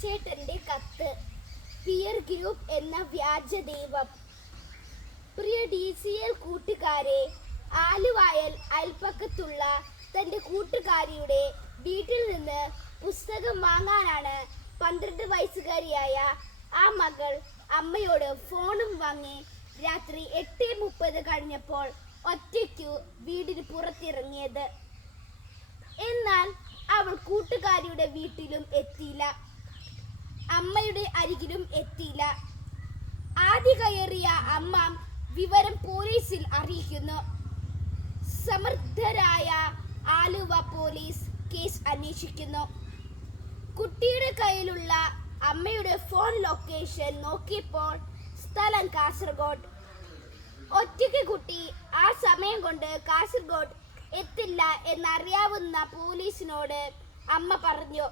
കൊച്ചേട്ടന്റെ കത്ത്. Peer group എന്ന വ്യാജ ദൈവം. പ്രിയ DCL കൂട്ടുകാരെ, ആലുവായൽ അയൽപ്പക്കത്തുള്ള തന്റെ കൂട്ടുകാരിയുടെ വീട്ടിൽ നിന്ന് പുസ്തകം വാങ്ങാനാണ് 12 വയസ്സുകാരിയായ ആ മകൾ അമ്മയോട് ഫോണും വാങ്ങി രാത്രി 8:30 കഴിഞ്ഞപ്പോൾ ഒറ്റയ്ക്കു വീടിന് പുറത്തിറങ്ങിയത്. എന്നാൽ അവൾ കൂട്ടുകാരിയുടെ വീട്ടിലും എത്തിയില്ല, അമ്മയുടെ അരികിലും എത്തിയില്ല. ആദ്യ കയറിയ അമ്മ വിവരം പോലീസിൽ അറിയിക്കുന്നു. സമർത്ഥരായ ആലുവ പോലീസ് കേസ് അന്വേഷിക്കുന്നു. കുട്ടിയുടെ കയ്യിലുള്ള അമ്മയുടെ ഫോൺ ലൊക്കേഷൻ നോക്കിയപ്പോൾ സ്ഥലം കാസർഗോഡ്. ഒറ്റയ്ക്ക് കുട്ടി ആ സമയം കൊണ്ട് കാസർഗോഡ് എത്തില്ല എന്നറിയാവുന്ന പോലീസിനോട് അമ്മ പറഞ്ഞു.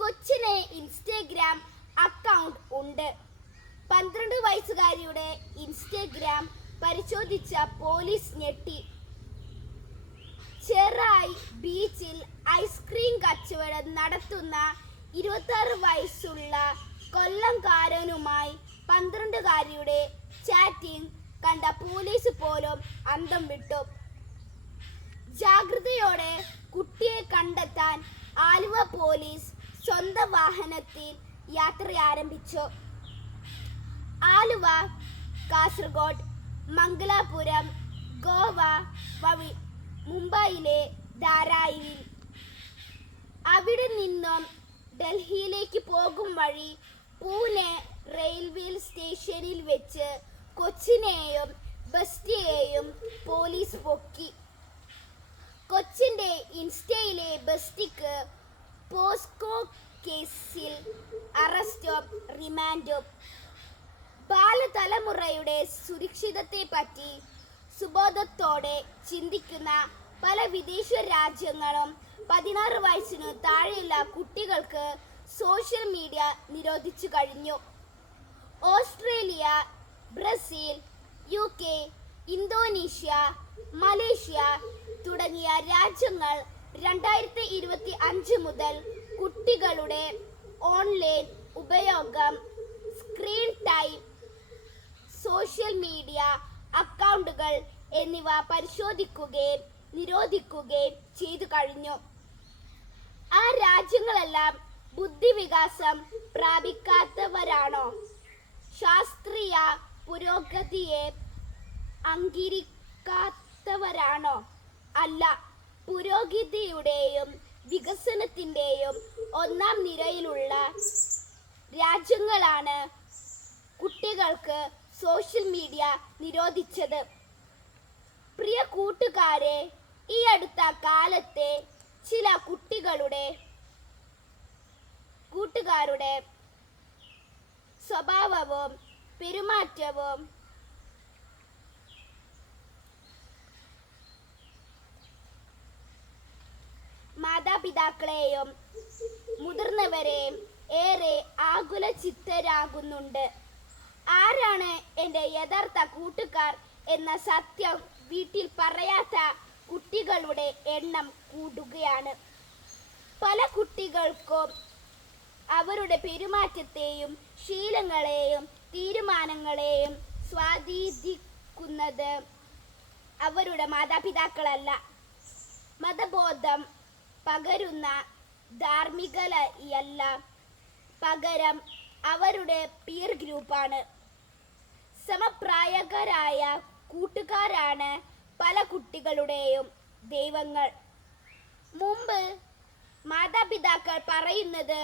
കൊച്ചിന് ഇൻസ്റ്റഗ്രാം അക്കൗണ്ട് ഉണ്ട്. 12 വയസ്സുകാരിയുടെ ഇൻസ്റ്റഗ്രാം പരിശോധിച്ച പോലീസ് ഞെട്ടി. ചെറായി ബീച്ചിൽ ഐസ്ക്രീം കച്ചവടം നടത്തുന്ന 26 വയസ്സുള്ള കൊല്ലംകാരനുമായി 12കാരിയുടെ ചാറ്റിംഗ് കണ്ട പോലീസ് പോലും അന്തം വിട്ടു. ജാഗ്രതയോടെ കുട്ടിയെ കണ്ടെത്താൻ ആലുവ പോലീസ് സ്വന്തം വാഹനത്തിൽ യാത്ര ആരംഭിച്ചു. ആലുവ, കാസർഗോഡ്, മംഗലാപുരം, ഗോവ വഴി മുംബൈയിലെ ധാരാവിയിൽ, അവിടെ നിന്നും ഡൽഹിയിലേക്ക് പോകും വഴി പൂനെ റെയിൽവേ സ്റ്റേഷനിൽ വെച്ച് കൊച്ചിനെയും ബസ്റ്റിയെയും പോലീസ് പൊക്കി. കൊച്ചിന്റെ ഇൻസ്റ്റയിലെ ബസ്റ്റിക്ക് പോസ്കോ കേസിൽ അറസ്റ്റും റിമാൻഡും. ബാലതലമുറയുടെ സുരക്ഷിതത്തെ പറ്റി സുബോധത്തോടെ ചിന്തിക്കുന്ന പല വിദേശ രാജ്യങ്ങളും 16 വയസ്സിനു താഴെയുള്ള കുട്ടികൾക്ക് സോഷ്യൽ മീഡിയ നിരോധിച്ചു കഴിഞ്ഞു. Australia, Brazil, UK, Indonesia, Malaysia തുടങ്ങിയ രാജ്യങ്ങൾ 2025 മുതൽ കുട്ടികളുടെ ഓൺലൈൻ ഉപയോഗം, സ്ക്രീൻ ടൈം, സോഷ്യൽ മീഡിയ അക്കൗണ്ടുകൾ എന്നിവ പരിശോധിക്കുകയും നിരോധിക്കുകയും ചെയ്തു കഴിഞ്ഞു. ആ രാജ്യങ്ങളെല്ലാം ബുദ്ധിവികാസം പ്രാപിക്കാത്തവരാണോ? ശാസ്ത്രീയ പുരോഗതിയെ അംഗീകരിക്കാത്തവരാണോ? അല്ല, പുരോഗതിയുടെയും വികസനത്തിൻ്റെയും ഒന്നാം നിരയിലുള്ള രാജ്യങ്ങളാണ് കുട്ടികൾക്ക് സോഷ്യൽ മീഡിയ നിരോധിച്ചത്. പ്രിയ കൂട്ടുകാരെ, ഈ അടുത്ത കാലത്തെ ചില കൂട്ടുകാരുടെ സ്വഭാവവും പെരുമാറ്റവും മാതാപിതാക്കളെയും മുതിർന്നവരെയും ഏറെ ആകുലചിത്തരാകുന്നുണ്ട്. ആരാണ് എൻ്റെ യഥാർത്ഥ കൂട്ടുകാർ എന്ന സത്യം വീട്ടിൽ പറയാത്ത കുട്ടികളുടെ എണ്ണം കൂടുകയാണ്. പല കുട്ടികൾക്കും അവരുടെ പെരുമാറ്റത്തെയും ശീലങ്ങളെയും തീരുമാനങ്ങളെയും സ്വാധീനിക്കുന്നത് അവരുടെ മാതാപിതാക്കളല്ല, മതബോധം പകരുന്ന ധാർമ്മികതയല്ല, പകരം അവരുടെ പിയർ ഗ്രൂപ്പാണ്. സമപ്രായകരായ കൂട്ടുകാരാണ് പല കുട്ടികളുടെയും ദൈവങ്ങൾ. മുമ്പ് മാതാപിതാക്കൾ പറയുന്നത്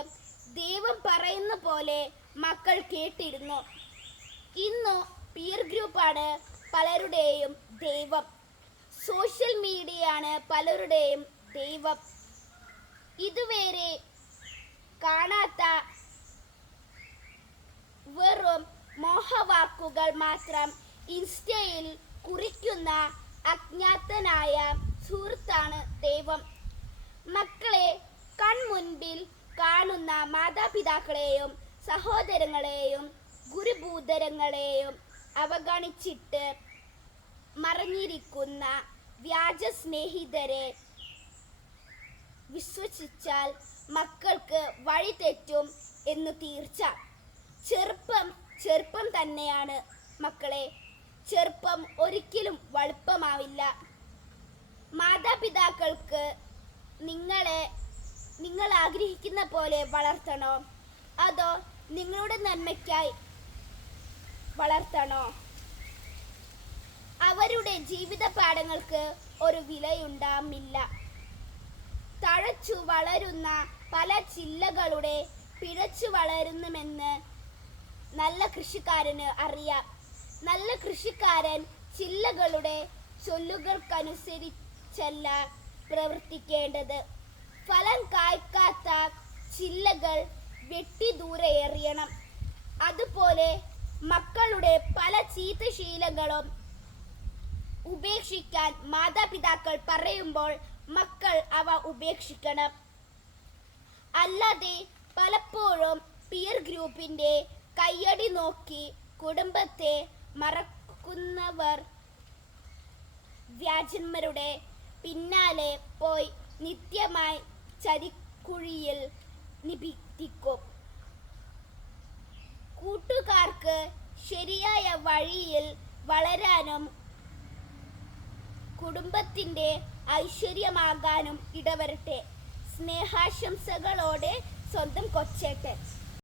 ദൈവം പറയുന്ന പോലെ മക്കൾ കേട്ടിരുന്നു. ഇന്നു പിയർ ഗ്രൂപ്പാണ് പലരുടെയും ദൈവം. സോഷ്യൽ മീഡിയയാണ് പലരുടെയും ദൈവം. ഇതുവരെ കാണാത്ത വെറും മോഹവാക്കുകൾ മാത്രം ഇൻസ്റ്റയിൽ കുറിക്കുന്ന അജ്ഞാതനായ സുഹൃത്താണ് ദൈവം. മക്കളെ കൺമുൻപിൽ കാണുന്ന മാതാപിതാക്കളെയും സഹോദരങ്ങളെയും ഗുരുഭൂതരങ്ങളെയും അവഗണിച്ചിട്ട് മറഞ്ഞിരിക്കുന്ന വ്യാജ സ്നേഹിതരെ വിശ്വസിച്ചാൽ മക്കൾക്ക് വഴി തെറ്റും എന്ന് തീർച്ച. ചെറുപ്പം തന്നെയാണ് മക്കളെ. ചെറുപ്പം ഒരിക്കലും വലുപ്പമാവില്ല. മാതാപിതാക്കൾക്ക് നിങ്ങൾ ആഗ്രഹിക്കുന്ന പോലെ വളർത്തണോ, അതോ നിങ്ങളുടെ നന്മയ്ക്കായി വളർത്തണോ? അവരുടെ ജീവിത പാഠങ്ങൾക്ക് ഒരു വിലയുണ്ടാമില്ല. തഴച്ചു വളരുന്ന പല ചില്ലകളുടെ പിഴച്ചു വളരുന്നുമെന്ന് നല്ല കൃഷിക്കാരന് അറിയാം. നല്ല കൃഷിക്കാരൻ ചില്ലകളുടെ ചൊല്ലുകൾക്കനുസരിച്ചല്ല പ്രവർത്തിക്കേണ്ടത്. ഫലം കായ്ക്കാത്ത ചില്ലകൾ വെട്ടി ദൂരെ എറിയണം. അതുപോലെ മക്കളുടെ പല ചീത്ത ശീലങ്ങളും ഉപേക്ഷിക്കാൻ മാതാപിതാക്കൾ പറയുമ്പോൾ മക്കൾ അവ ഉപേക്ഷിക്കണം. അല്ലാതെ പലപ്പോഴും പിയർ ഗ്രൂപ്പിന്റെ കയ്യടി നോക്കി കുടുംബത്തെ മറക്കുന്നവർ വ്യാജന്മാരുടെ പിന്നാലെ പോയി നിത്യമായി ചതിക്കുഴിയിൽ നിബിധിക്കും. കൂട്ടുകാർക്ക് ശരിയായ വഴിയിൽ വളരാനും കുടുംബത്തിന്റെ ഐശ്വര്യമാകാനും ഇടവരട്ടെ. സ്നേഹാശംസകളോടെ സ്വന്തം കൊച്ചേട്ടൻ.